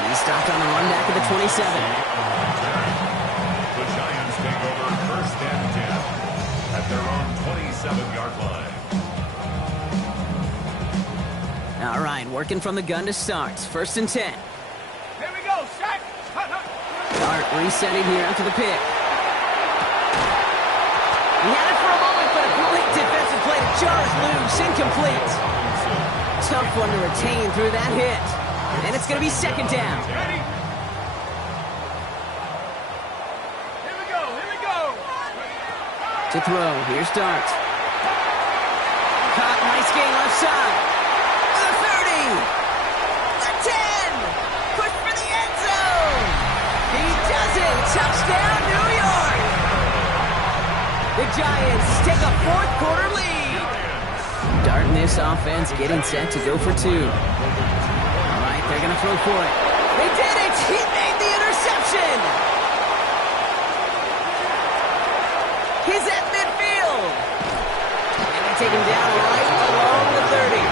He's stopped on the run back at the 27. The Giants take over 1st and 10 at their own 27-yard line. All right, working from the gun to start. 1st and 10. Here we go, Shaq. Dart resetting here after the pick. He had it for a moment, but a great defensive play to jar it loose. Incomplete. Tough one to retain through that hit. And it's going to be 2nd down. Ready? Here we go, here we go. To throw, here's Dart. Caught, nice gain left side. The 30. The 10. Push for the end zone. He does it. Touchdown, New York. The Giants take a 4th quarter lead. Dart in this offense getting set to go for 2. All right, they're going to throw for it. They did it! He made the interception! He's at midfield! And they take him down right along the 30.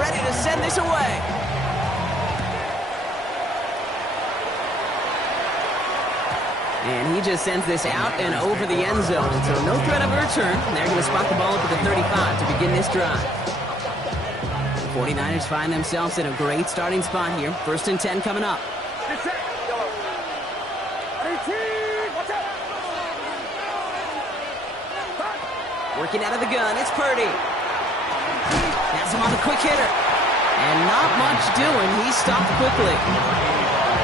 Ready to send this away. And he just sends this out and over the end zone. So no threat of a return. They're going to spot the ball up at the 35 to begin this drive. The 49ers find themselves in a great starting spot here. 1st and 10 coming up. Working out of the gun, it's Purdy. Has him on the quick hitter. And not much doing. He stopped quickly.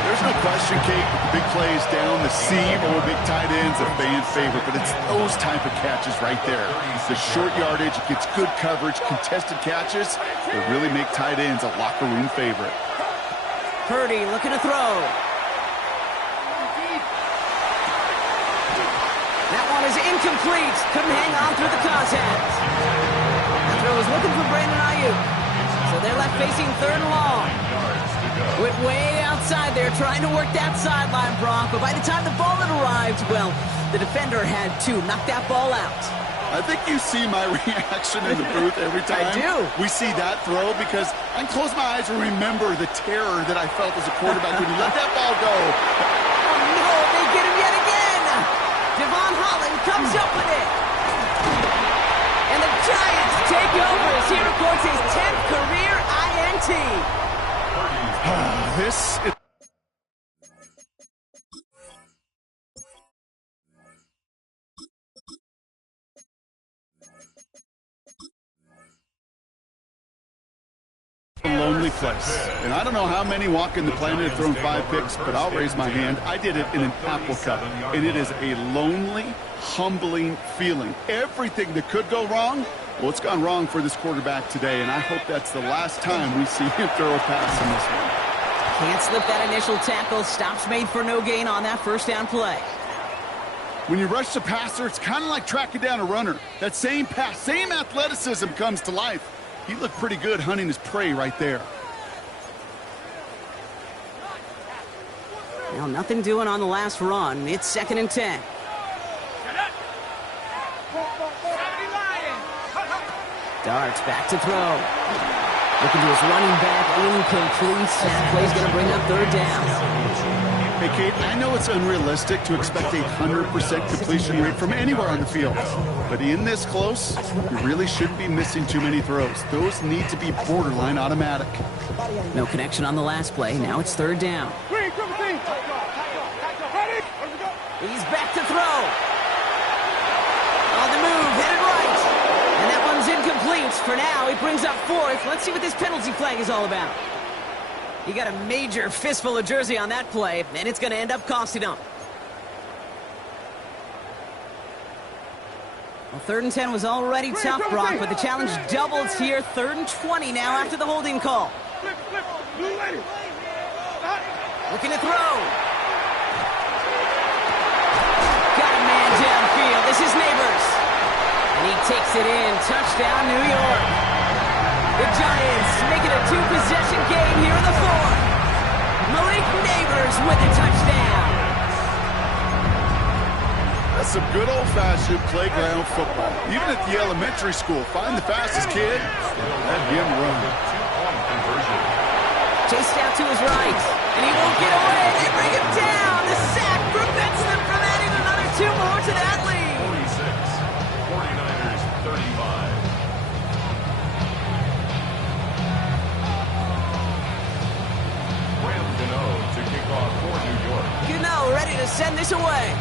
There's no question, Kate, with the big plays down the seam or big tight ends, a fan favorite, but it's those type of catches right there. The short yardage, it gets good coverage, contested catches that really make tight ends a locker room favorite. Purdy looking to throw. That one is incomplete. Couldn't hang on through the contact. That throw was looking for Brandon Ayuk. So they're left facing 3rd and long. Went way outside there trying to work that sideline, Brock. But by the time the ball had arrived, well, the defender had to knock that ball out. I think you see my reaction in the booth every time I do. we see that throw, because I can close my eyes and remember the terror that I felt as a quarterback when he let that ball go. Oh, no, they get him yet again. Devon Holland comes up with it. And the Giants take over as he records his 10th career INT. This is... a lonely great place. And I don't know how many walking the planet have thrown 5 picks, but I'll raise my hand. I did it in an apple cup, and it is a lonely, humbling feeling. Everything that could go wrong, well, it's gone wrong for this quarterback today, and I hope that's the last time we see him throw a pass in this one. Can't slip that initial tackle. Stops made for no gain on that first down play. When you rush the passer, it's kind of like tracking down a runner. That same pass, same athleticism comes to life. He looked pretty good hunting his prey right there. Well, nothing doing on the last run. It's 2nd and 10. Darts back to throw. Looking to his running back, incomplete. That play's going to bring up 3rd down. Hey, Kate, I know it's unrealistic to expect a 100% completion rate from anywhere on the field. But in this close, you really shouldn't be missing too many throws. Those need to be borderline automatic. No connection on the last play. Now it's 3rd down. He's back to throw. On the move, headed right. And that one's incomplete. For now, he brings up 4th. Let's see what this penalty flag is all about. He got a major fistful of jersey on that play, and it's going to end up costing him. Well, 3rd and 10 was already tough, Brock, but the challenge doubles here. 3rd and 20 now after the holding call. Looking to throw. Got a man downfield. This is Neighbors. And he takes it in. Touchdown, New York. The Giants make it a 2-possession game here in the 4th. Malik Neighbors with a touchdown. That's some good old-fashioned playground football. Even at the elementary school, find the fastest kid, let him run. Chased out to his right, and he won't get away. They bring him down. The sack prevents them from adding another 2 more to that lead. 46, 49ers 35. To kick off for New York. Gano ready to send this away.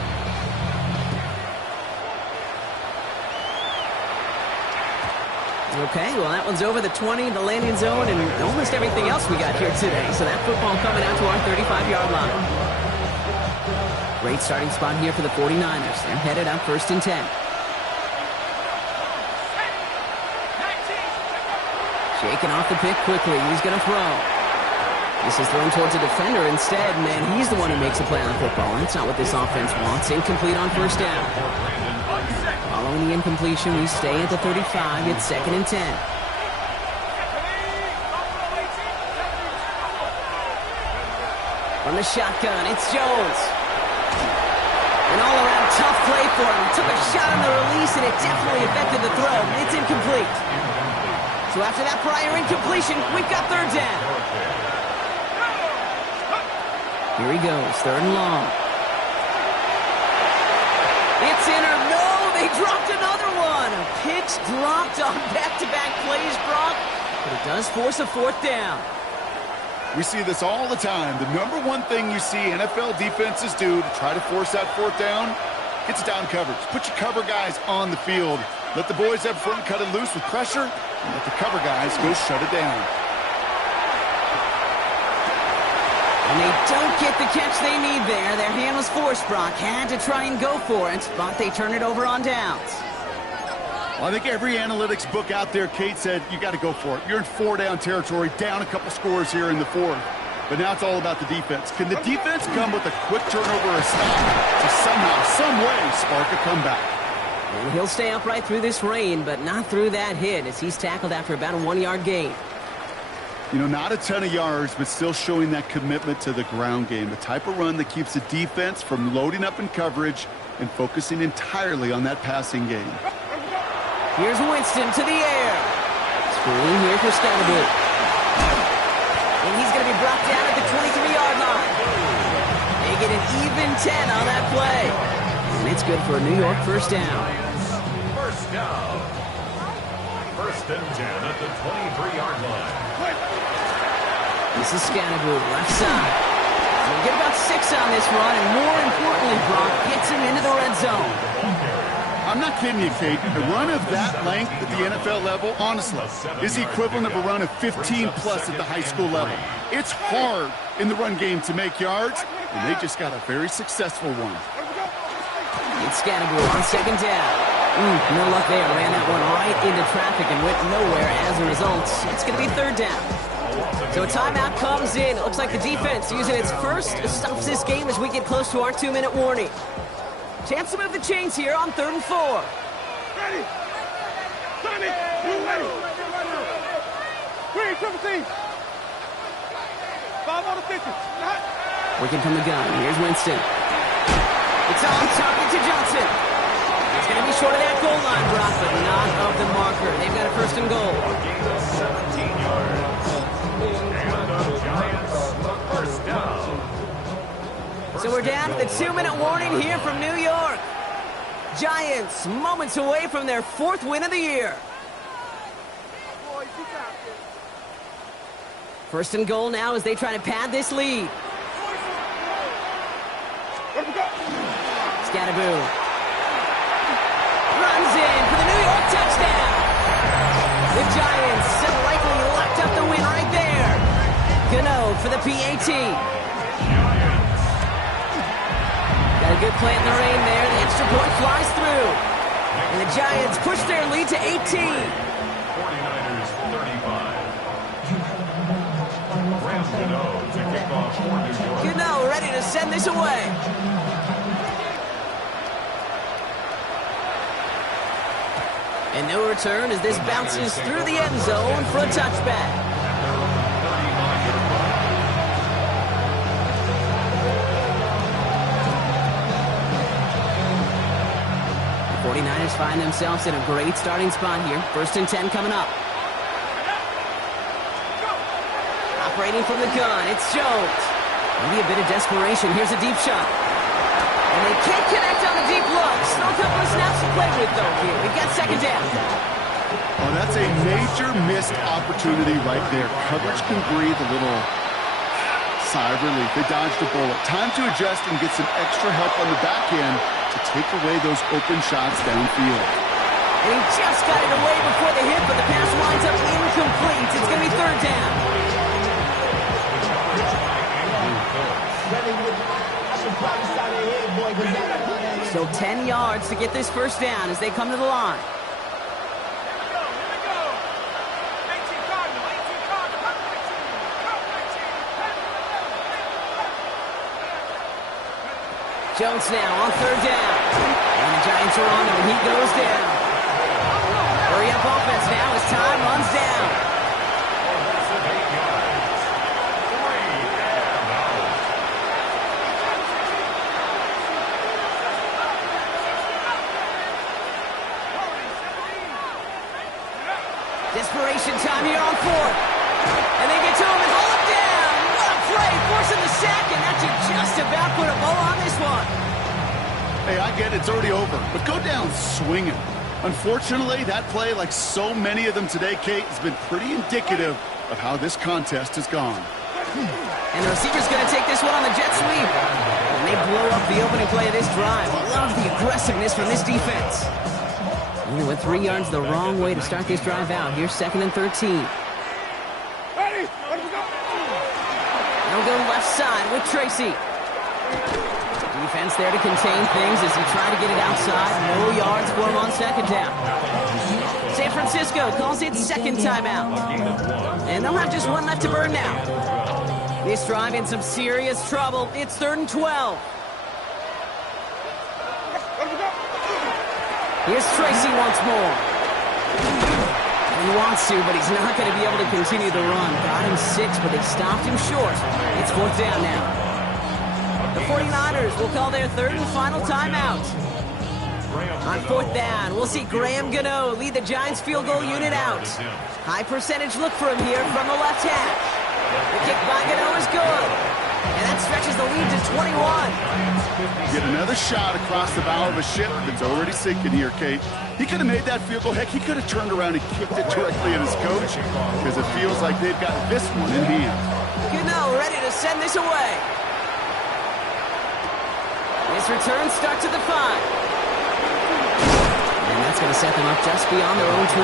Okay, well, that one's over the 20, the landing zone, and almost everything else we got here today. So that football coming out to our 35-yard line. Great starting spot here for the 49ers. They're headed up 1st and 10. Shaking off the pick quickly. He's going to throw. This is thrown towards a defender instead, and he's the one who makes a play on football. That's not what this offense wants. Incomplete on 1st down. Following the incompletion, we stay at the 35. It's 2nd and 10. From the shotgun, it's Jones. An all-around tough play for him. Took a shot on the release, and it definitely affected the throw. It's incomplete. So after that prior incompletion, we've got 3rd down. Here he goes, 3rd and long. It's in or no, they dropped another one. Picks dropped on back-to-back plays, Brock, but it does force a 4th down. We see this all the time. The number one thing you see NFL defenses do to try to force that 4th down, it's down coverage. Put your cover guys on the field. Let the boys up front cut it loose with pressure, and let the cover guys go shut it down. And they don't get the catch they need there. Their hand was forced, Brock. Had to try and go for it, but they turn it over on downs. Well, I think every analytics book out there, Kate, said you got to go for it. You're in 4-down territory, down a couple scores here in the 4th. But now it's all about the defense. Can the defense come with a quick turnover or a stop to somehow, some way, spark a comeback? And he'll stay upright through this rain, but not through that hit as he's tackled after about a 1-yard gain. You know, not a ton of yards, but still showing that commitment to the ground game. The type of run that keeps the defense from loading up in coverage and focusing entirely on that passing game. Here's Winston to the air. Screen here for Scatterboo. And he's going to be brought down at the 23-yard line. They get an even 10 on that play. And it's good for a New York 1st down. 1st down. 1st and 10 at the 23-yard line. This is Scatterboo, left side. We'll get about 6 on this run, and more importantly, Brock gets him into the red zone. I I'm not kidding you, Kate. A run of that length at the NFL level, honestly, is the equivalent of a run of 15-plus at the high school level. It's hard in the run game to make yards, and they just got a very successful one. It's Scatterboard on second down. No luck there. Ran that one right into traffic and went nowhere as a result. It's going to be third down. So a timeout comes in. It looks like the defense using its first stops this game as we get close to our 2-minute warning. Chance to move the chains here on 3rd and 4. Ready. Tommy, you ready. Green, 17. 5 on the 50. Working from the gun. Here's Winston. It's on target to Johnson. It's going to be short of that goal line, Brock, but not of the marker. They've got a 1st and goal. A gain of 17 yards. And the Giants, 1st down. So we're down to the 2-minute warning here from New York. Giants moments away from their 4th win of the year. 1st and goal now as they try to pad this lead. Scatterboot runs in for the New York touchdown. The Giants likely locked up the win right there. Gano for the PAT. Got a good play in the rain there. The extra point flies through. And the Giants push their lead to 18. 49ers 35. Rams Gano to kick off for New York. Gano ready to send this away. And no return as this bounces through the end zone for a touchback. The 49ers find themselves in a great starting spot here. 1st and 10 coming up. Operating from the gun, it's Jones. Maybe a bit of desperation. Here's a deep shot. And they can't connect on the deep look. Still a couple of snaps to play with, though, here. We've got 2nd down. Oh, that's a major missed opportunity right there. Coverage can breathe a little sigh of relief. They dodged a bullet. Time to adjust and get some extra help on the back end to take away those open shots downfield. And he just got it away before the hit, but the pass winds up incomplete. It's going to be 3rd down. So 10 yards to get this 1st down as they come to the line. Jones now on 3rd down. And the Giants are on him, and he goes down. Hurry up offense now as time runs down. Desperation time here on 4th. And they get to him and hold him down. What a play, forcing the sack, and that should just about put a bow on this one. Hey, I get it, it's already over, but go down swinging. Unfortunately, that play, like so many of them today, Kate, has been pretty indicative of how this contest has gone. And the receiver's going to take this one on the jet sweep. And they blow up the opening play of this drive. Love the aggressiveness from this defense. Only went 3 yards the wrong way to start this drive out. Here's 2nd and 13. Ready. They'll go left side with Tracy. Defense there to contain things as he tried to get it outside. No yards for him on 2nd down. San Francisco calls it 2nd timeout. And they'll have just one left to burn now. This drive in some serious trouble. It's 3rd and 12. Here's Tracy once more. He wants to, but he's not going to be able to continue the run. Got him 6, but they stopped him short. It's 4th down now. The 49ers will call their 3rd and final timeout. On 4th down, we'll see Graham Gano lead the Giants field goal unit out. High percentage look for him here from the left hash. The kick by Gano is good. And that stretches the lead to 21. Get another shot across the bow of a ship that's already sinking here, Kate. He could have made that field goal. Heck, he could have turned around and kicked it directly at his coach because it feels like they've got this one in hand. Gano ready to send this away. This return starts at the 5. going to set them up just beyond their own 20.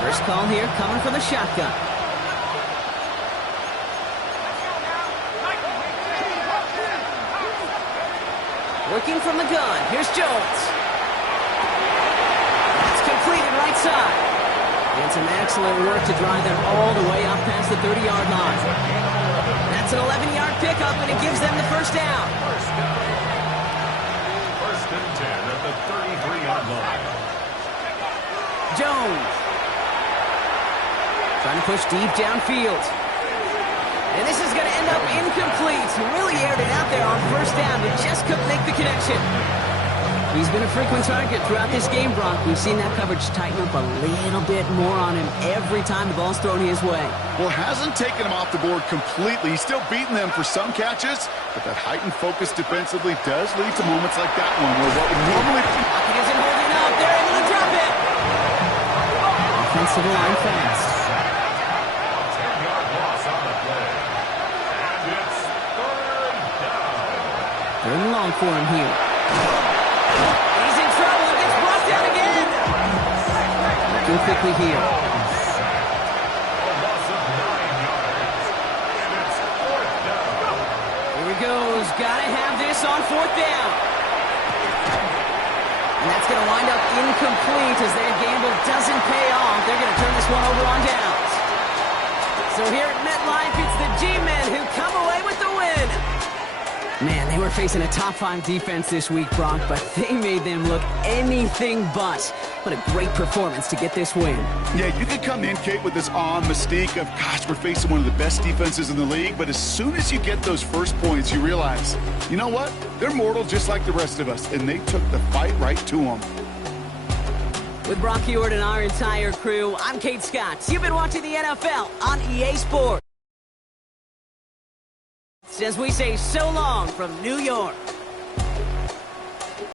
First call here coming from the shotgun. Working from the gun. Here's Jones. It's completed right side. And some excellent work to drive them all the way up past the 30-yard line. That's an 11-yard pickup, and it gives them the first down. First and 10 at the 33-yard line. Jones. Trying to push deep downfield. And this is going to end up incomplete. Really aired it out there on first down, but just couldn't make the connection. He's been a frequent target throughout this game, Brock. We've seen that coverage tighten up a little bit more on him every time the ball's thrown his way. Well, hasn't taken him off the board completely. He's still beating them for some catches, but that heightened focus defensively does lead to moments like that one where what would normally... He isn't holding up. They're able to drop it. Offensive line fast. Third and long for him here. He's in trouble and gets brought down again. Looking quickly here. Here he goes. Gotta have this on fourth down. And that's going to wind up incomplete as their gamble doesn't pay off. They're going to turn this one over on downs. So here at MetLife, it's the G-Men who come away with the win. Man, they were facing a top-5 defense this week, Brock, but they made them look anything but. What a great performance to get this win. Yeah, you could come in, Kate, with this mystique of, gosh, we're facing one of the best defenses in the league, but as soon as you get those first points, you realize, you know what? They're mortal just like the rest of us, and they took the fight right to them. With Brock Ewart and our entire crew, I'm Kate Scott. You've been watching the NFL on EA Sports. As we say so long from New York.